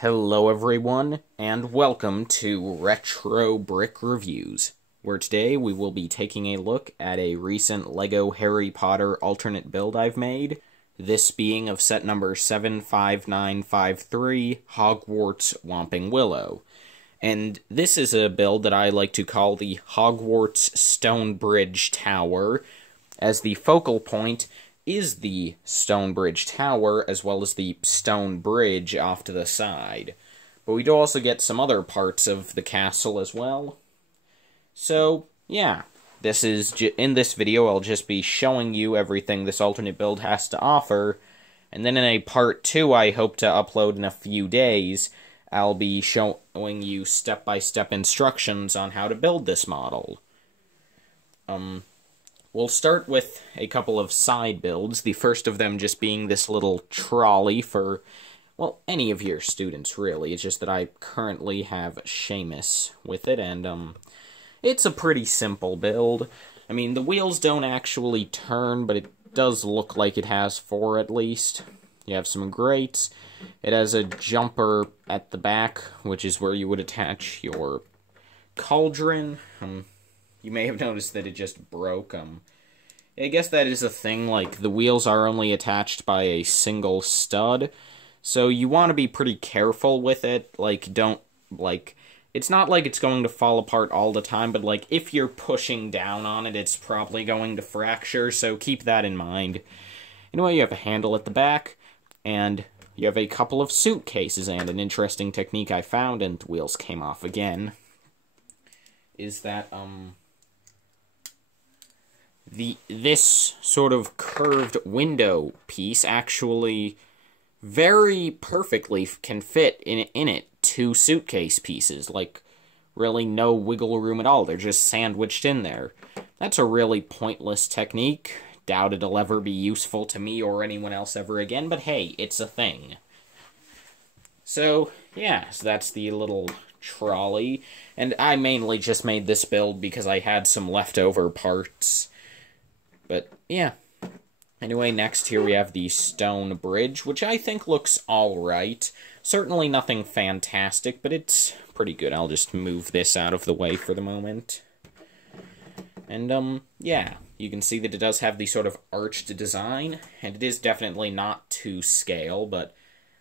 Hello everyone, and welcome to Retro Brick Reviews, where today we will be taking a look at a recent LEGO Harry Potter alternate build I've made, this being of set number 75953, Hogwarts Whomping Willow. And this is a build that I like to call the Hogwarts Stone Bridge Tower, as the focal point is the stone bridge tower, as well as the stone bridge off to the side. But we do also get some other parts of the castle as well. So, yeah, in this video I'll just be showing you everything this alternate build has to offer, and then in a part 2 I hope to upload in a few days, I'll be showing you step-by-step instructions on how to build this model. We'll start with a couple of side builds, the first of them just being this little trolley for, well, any of your students, really. It's just that I currently have Seamus with it, and, it's a pretty simple build. I mean, the wheels don't actually turn, but it does look like it has 4 at least. You have some grates. It has a jumper at the back, which is where you would attach your cauldron. You may have noticed that it just broke. I guess that is a thing, like, the wheels are only attached by a single stud, so you want to be pretty careful with it, like, it's not like it's going to fall apart all the time, but, like, if you're pushing down on it, it's probably going to fracture, so keep that in mind. Anyway, you have a handle at the back, and you have a couple of suitcases, and an interesting technique I found, and the wheels came off again, is that, this sort of curved window piece actually very perfectly can fit in it 2 suitcase pieces, like, really no wiggle room at all. They're just sandwiched in there. That's a really pointless technique. Doubt it'll ever be useful to me or anyone else ever again, but hey, it's a thing. So, yeah, so that's the little trolley, and I mainly just made this build because I had some leftover parts. But, yeah. Anyway, next here we have the stone bridge, which I think looks alright. Certainly nothing fantastic, but it's pretty good. I'll just move this out of the way for the moment. And, yeah, you can see that it does have the sort of arched design, and it is definitely not to scale, but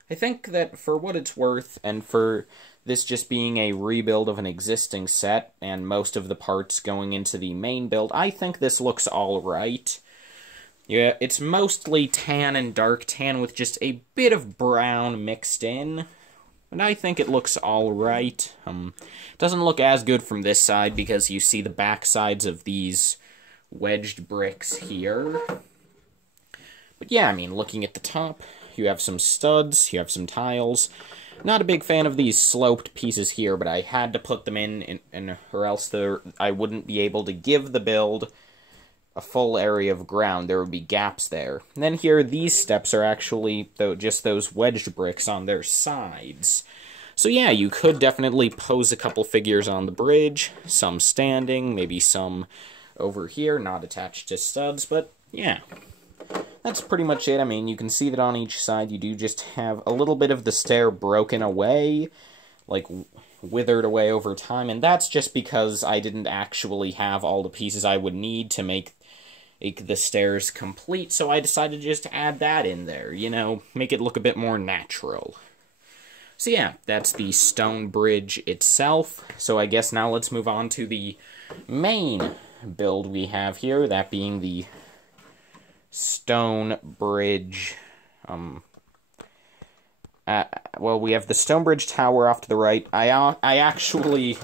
I think that for what it's worth, and for this just being a rebuild of an existing set, and most of the parts going into the main build, I think this looks alright. Yeah, it's mostly tan and dark tan with just a bit of brown mixed in, and I think it looks alright. Doesn't look as good from this side because you see the back sides of these wedged bricks here. But yeah, I mean, looking at the top, you have some studs, you have some tiles. Not a big fan of these sloped pieces here, but I had to put them in or else I wouldn't be able to give the build a full area of ground. There would be gaps there. And then here, these steps are actually just those wedged bricks on their sides. So yeah, you could definitely pose a couple figures on the bridge, some standing, maybe some over here, not attached to studs, but yeah. That's pretty much it. I mean, you can see that on each side you do just have a little bit of the stair broken away, like withered away over time, and that's just because I didn't actually have all the pieces I would need to make the stairs complete, so I decided just to add that in there, you know, make it look a bit more natural. So yeah, that's the stone bridge itself, so I guess now let's move on to the main build we have here, that being the stone bridge, well, we have the stone bridge tower off to the right. I actually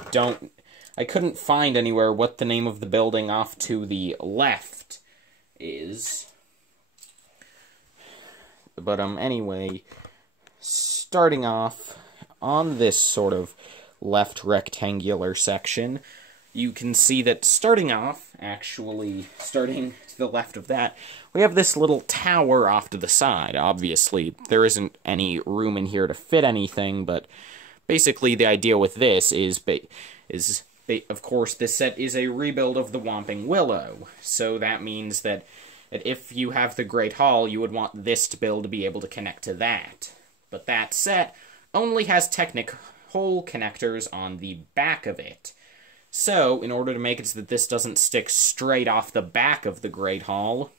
I couldn't find anywhere what the name of the building off to the left is. But, anyway, starting off on this sort of left rectangular section, you can see that starting to the left of that, we have this little tower off to the side. Obviously, there isn't any room in here to fit anything, but basically the idea with this is of course, this set is a rebuild of the Whomping Willow, so that means that if you have the Great Hall, you would want this build to be able to connect to that. But that set only has Technic hole connectors on the back of it. So, in order to make it so that this doesn't stick straight off the back of the Great Hall,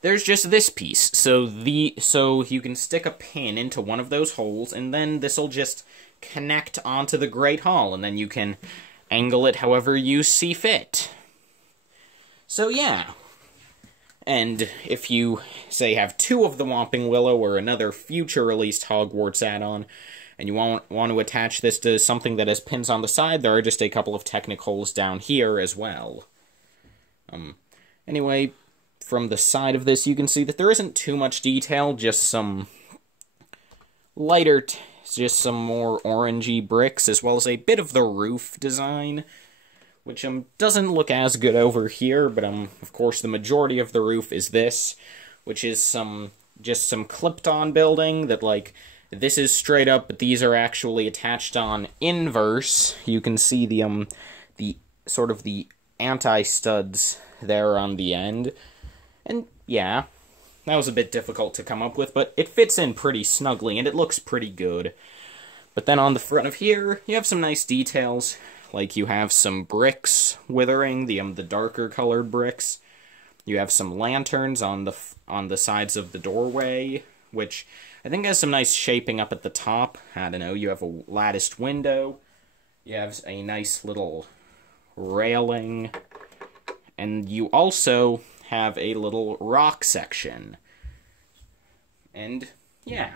there's just this piece. So you can stick a pin into one of those holes, and then this'll just connect onto the Great Hall, and then you can angle it however you see fit. So yeah. And if you, say, have two of the Whomping Willow or another future-released Hogwarts add-on, and you want to attach this to something that has pins on the side, there are just a couple of Technic holes down here as well. Anyway, from the side of this, you can see that there isn't too much detail, just some lighter, just some more orangey bricks, as well as a bit of the roof design, which doesn't look as good over here, but of course the majority of the roof is this, which is just some clipped-on building that, like, this is straight up, but these are actually attached on inverse. You can see the sort of the anti-studs there on the end. And yeah, that was a bit difficult to come up with, but it fits in pretty snugly, and it looks pretty good. But then on the front of here, you have some nice details, like you have some bricks withering, the darker colored bricks. You have some lanterns on the sides of the doorway, which I think has some nice shaping up at the top. I don't know, you have a latticed window, you have a nice little railing, and you also have a little rock section. And yeah.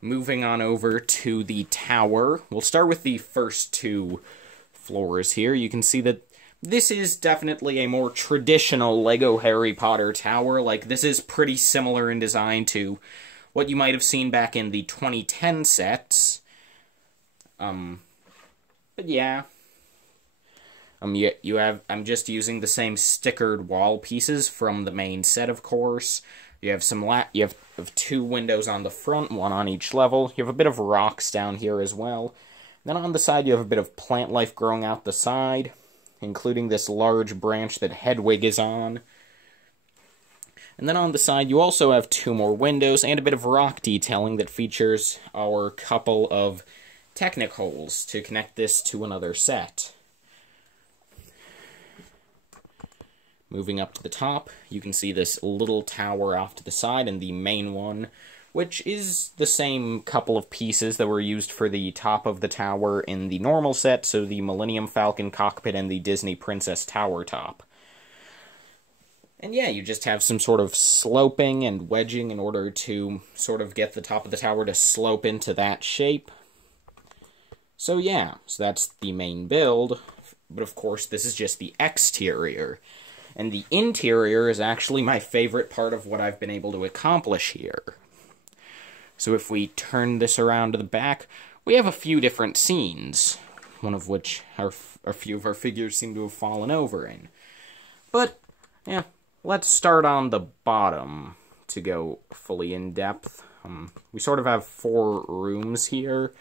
Moving on over to the tower, we'll start with the first two floors here. You can see that this is definitely a more traditional LEGO Harry Potter tower. Like, this is pretty similar in design to what you might have seen back in the 2010 sets. But yeah. I'm just using the same stickered wall pieces from the main set, of course. You have you have two windows on the front, one on each level. You have a bit of rocks down here as well. Then on the side, you have a bit of plant life growing out the side, including this large branch that Hedwig is on. And then on the side, you also have two more windows and a bit of rock detailing that features our couple of Technic holes to connect this to another set. Moving up to the top, you can see this little tower off to the side and the main one, which is the same couple of pieces that were used for the top of the tower in the normal set, so the Millennium Falcon cockpit and the Disney Princess tower top. And yeah, you just have some sort of sloping and wedging in order to sort of get the top of the tower to slope into that shape. So yeah, so that's the main build, but of course this is just the exterior. And the interior is actually my favorite part of what I've been able to accomplish here. So if we turn this around to the back, we have a few different scenes, one of which a few of our figures seem to have fallen over in. But, yeah, let's start on the bottom to go fully in depth. We sort of have 4 rooms here,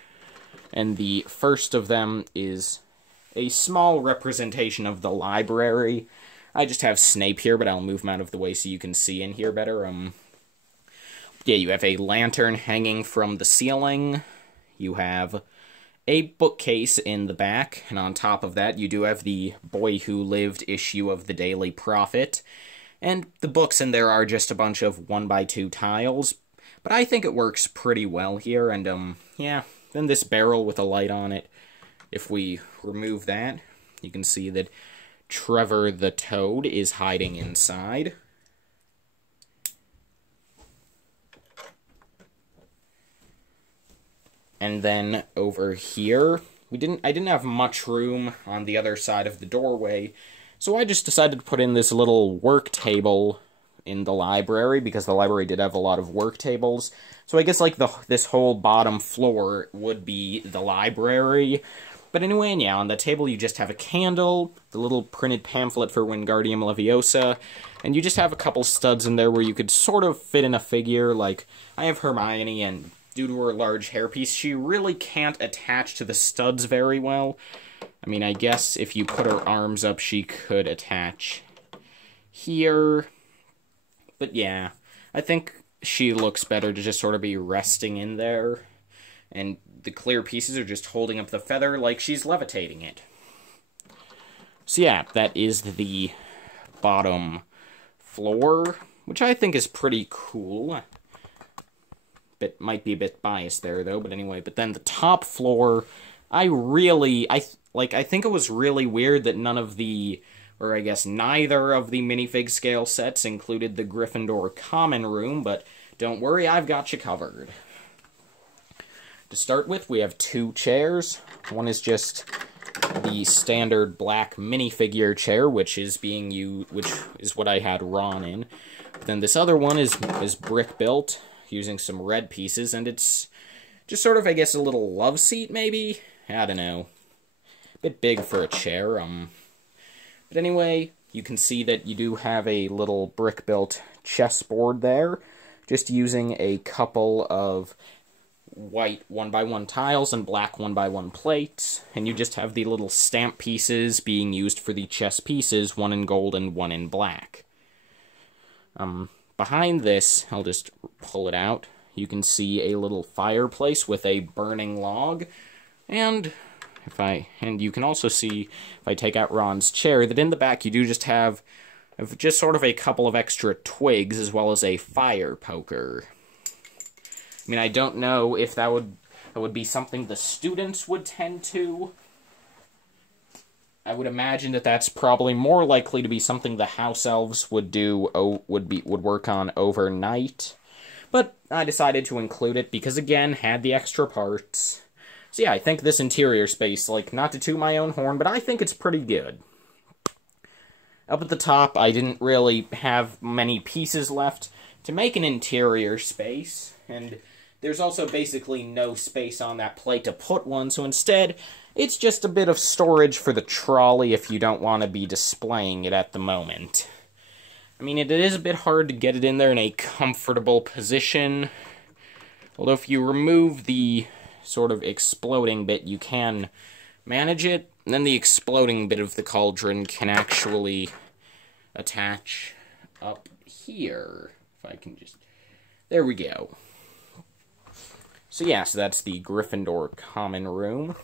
and the first of them is a small representation of the library. I just have Snape here, but I'll move him out of the way so you can see in here better. Yeah, you have a lantern hanging from the ceiling. You have a bookcase in the back, and on top of that, you do have the Boy Who Lived issue of the Daily Prophet. And the books in there are just a bunch of 1x2 tiles, but I think it works pretty well here, and, yeah. Then this barrel with a light on it. If we remove that, you can see that Trevor the Toad is hiding inside. And then over here, I didn't have much room on the other side of the doorway, so I just decided to put in this little work table in the library, because the library did have a lot of work tables. So I guess like this whole bottom floor would be the library. But anyway, and yeah, on the table you just have a candle, the little printed pamphlet for Wingardium Leviosa, and you just have a couple studs in there where you could sort of fit in a figure. Like, I have Hermione, and due to her large hairpiece, she really can't attach to the studs very well. I mean, I guess if you put her arms up, she could attach here. But yeah, I think she looks better to just sort of be resting in there. And the clear pieces are just holding up the feather like she's levitating it. So yeah, that is the bottom floor, which I think is pretty cool. Might be a bit biased there, though, but anyway. But then the top floor, I think it was really weird that none of the, or I guess neither of the minifig scale sets included the Gryffindor common room, but don't worry, I've got you covered. To start with, we have 2 chairs. One is just the standard black minifigure chair, which is being used, which is what I had Ron in. But then this other one is brick built, using some red pieces, and it's just sort of, I guess, a little love seat, maybe? I don't know. A bit big for a chair, But anyway, you can see that you do have a little brick-built chessboard there, just using a couple of white 1x1 tiles and black 1x1 plates, and you just have the little stamp pieces being used for the chess pieces, one in gold and one in black. Behind this, I'll just pull it out, you can see a little fireplace with a burning log, and you can also see, if I take out Ron's chair, that in the back you do just have just sort of a couple of extra twigs, as well as a fire poker. I mean, I don't know if that would be something the students would tend to. I would imagine that that's probably more likely to be something the house elves would do, would work on overnight. But I decided to include it because, again, had the extra parts. So yeah, I think this interior space, like, not to toot my own horn, but I think it's pretty good. Up at the top, I didn't really have many pieces left to make an interior space, and there's also basically no space on that plate to put one, so instead, it's just a bit of storage for the trolley if you don't want to be displaying it at the moment. I mean, it is a bit hard to get it in there in a comfortable position, although if you remove the sort of exploding bit, you can manage it, and then the exploding bit of the cauldron can actually attach up here. If I can just... There we go. So yeah, so that's the Gryffindor common room.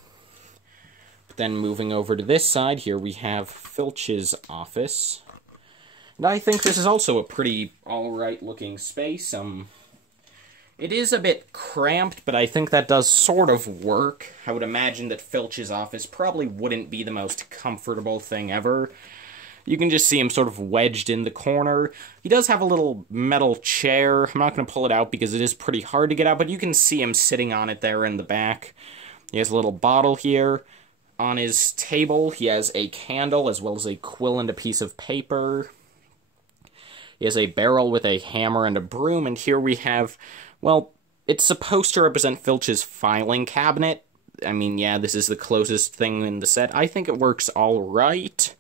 But then moving over to this side, here we have Filch's office. And I think this is also a pretty alright looking space. It is a bit cramped, but I think that does sort of work. I would imagine that Filch's office probably wouldn't be the most comfortable thing ever. You can just see him sort of wedged in the corner. He does have a little metal chair. I'm not going to pull it out because it is pretty hard to get out, but you can see him sitting on it there in the back. He has a little bottle here. On his table, he has a candle as well as a quill and a piece of paper. He has a barrel with a hammer and a broom, and here we have, well, it's supposed to represent Filch's filing cabinet. I mean, yeah, this is the closest thing in the set. I think it works all right.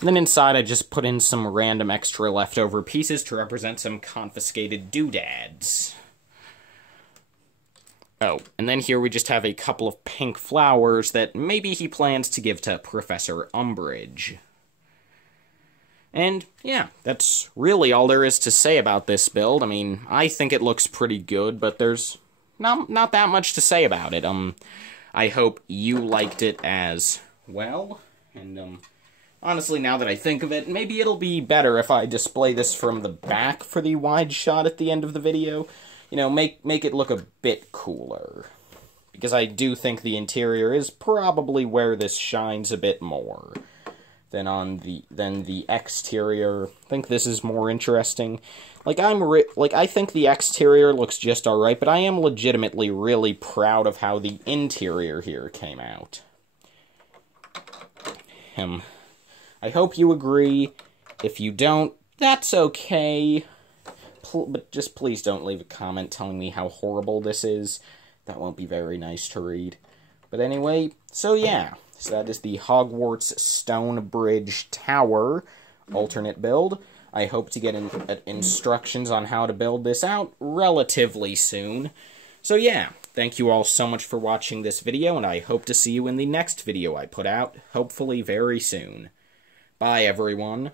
And then inside, I just put in some random extra leftover pieces to represent some confiscated doodads. Oh, and then here we just have a couple of pink flowers that maybe he plans to give to Professor Umbridge. And, yeah, that's really all there is to say about this build. I mean, I think it looks pretty good, but there's not that much to say about it. I hope you liked it as well, and, honestly, now that I think of it, maybe it'll be better if I display this from the back for the wide shot at the end of the video. You know, make it look a bit cooler. Because I do think the interior is probably where this shines a bit more than the exterior. I think this is more interesting. Like, I think the exterior looks just alright, but I am legitimately really proud of how the interior here came out. I hope you agree. If you don't, that's okay. But just please don't leave a comment telling me how horrible this is. That won't be very nice to read. But anyway, so yeah. So that is the Hogwarts Stone Bridge Tower alternate build. I hope to get instructions on how to build this out relatively soon. So yeah, thank you all so much for watching this video, and I hope to see you in the next video I put out, hopefully very soon. Bye, everyone.